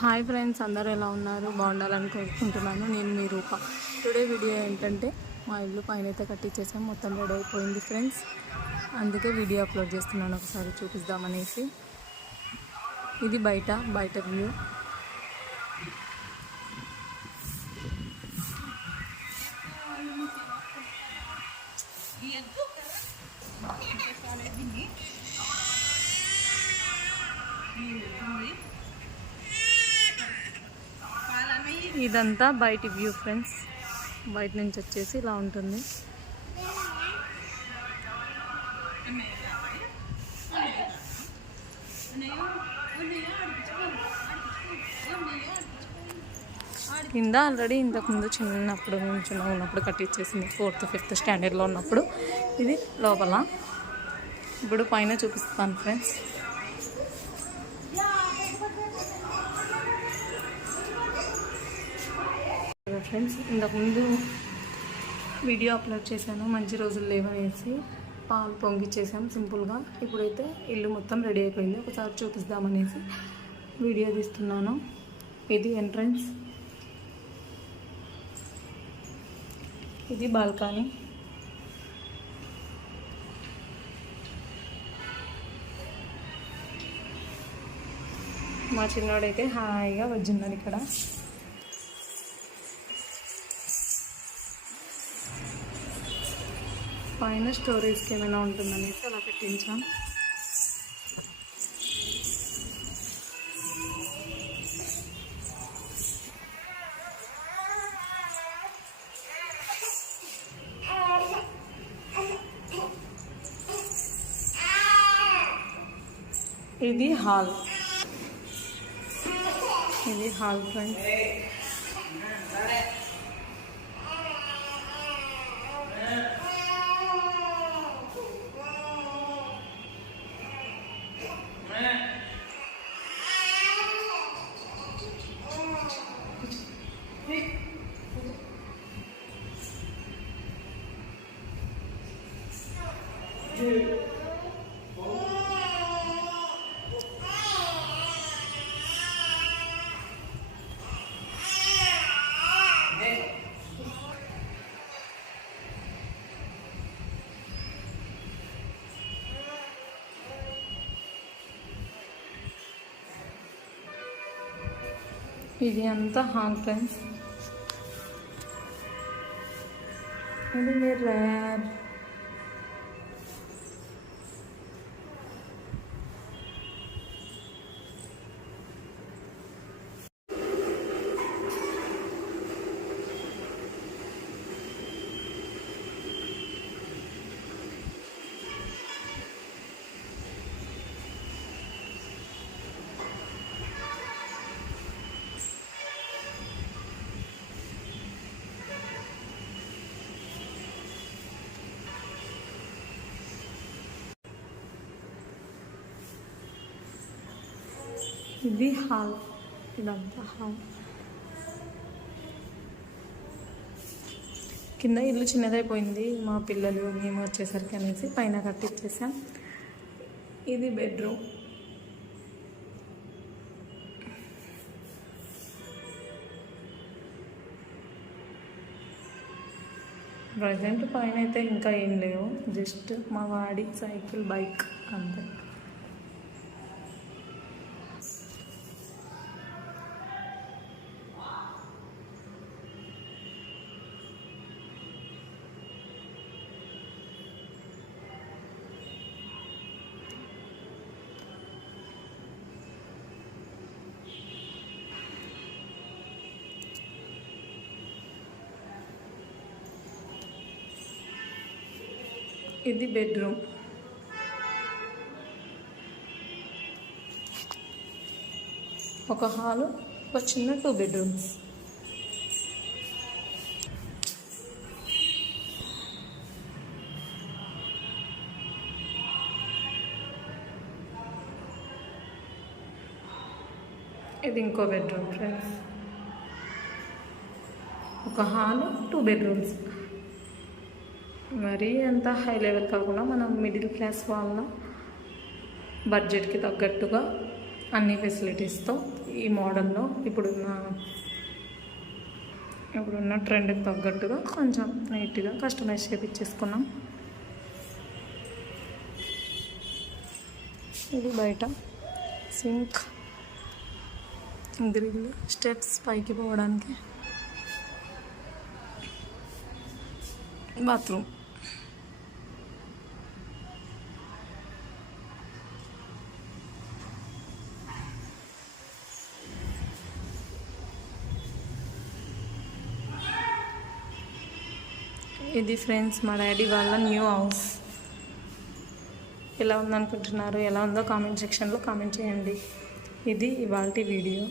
Hi friends, అందరూ ఎలా ఉన్నారు? బాగుండాలని కోరుకుంటున్నాను. నేను మీ రూప. టుడే వీడియో ఏంటంటే మా ఇల్లు పైన అయితే కట్టించేసాం, మొత్తం రెడీ అయిపోయింది ఫ్రెండ్స్. అందుకే వీడియో అప్లోడ్ చేస్తున్నాను, ఒకసారి చూపిద్దామనేసి. ఇది బయట వ్యూ. ఇదంతా బయటి వ్యూ ఫ్రెండ్స్. బయట నుంచి వచ్చేసి ఇలా ఉంటుంది. కింద ఆల్రెడీ ఇంతకుముందు ఉన్నప్పుడు కట్టించేసింది, 4th 5th స్టాండర్డ్లో ఉన్నప్పుడు. ఇది లోపల. ఇప్పుడు పైన చూపిస్తాను ఫ్రెండ్స్. ఇంతకుముందు వీడియో అప్లోడ్ చేశాను, మంచి రోజులు లేవనేసి. పాలు పొంగిచ్చేసాం సింపుల్గా. ఇప్పుడైతే ఇల్లు మొత్తం రెడీ అయిపోయింది, ఒకసారి చూపిస్తామనేసి వీడియో తీస్తున్నాను. ఇది ఎంట్రన్స్, ఇది బాల్కనీ. మా చిన్నోడైతే హాయిగా వచ్చిన్నాడు ఇక్కడ. పైన స్టోరేజ్కి ఏమైనా ఉంటుందనేసి అలా పెట్టించాం. ఇది హాల్ ఫ్రెండ్స్. ఇది అంతా హాల్ ఫ్రెండ్స్. ఇది మిర్రర్. ఇది హాల్, ఇదంతా హాల్. కింద ఇల్లు చిన్నదైపోయింది, మా పిల్లలు మేము వచ్చేసరికి అనేసి పైన కట్టించేసాం. ఇది బెడ్రూమ్. ప్రజెంట్ పైన అయితే ఇంకా ఏం లేవు, జస్ట్ మా వాడి సైకిల్, బైక్ అంతే. ఇది బెడ్రూమ్. ఒక హాలు, ఒక చిన్న 2 బెడ్రూమ్స్. ఇది ఇంకో బెడ్రూమ్ ఫ్రెండ్స్. ఒక హాలు, 2 బెడ్రూమ్స్. మరీ అంత హై లెవెల్ కాకుండా మనం మిడిల్ క్లాస్ వాళ్ళ బడ్జెట్కి తగ్గట్టుగా అన్ని ఫెసిలిటీస్తో ఈ మోడల్లో ఇప్పుడున్న ట్రెండ్కి తగ్గట్టుగా కొంచెం నీట్గా కస్టమైజ్ చేపించేసుకున్నాం. ఇది బయట సింక్, గ్రిల్, స్టెప్స్ పైకి పోవడానికి, బాత్రూమ్. ఇది ఫ్రెండ్స్ మా డాడీ వాళ్ళ న్యూ హౌస్. ఎలా ఉందనుకుంటున్నారు? ఎలా ఉందో కామెంట్ సెక్షన్లో కామెంట్ చేయండి. ఇది ఇవాల్టి వీడియో.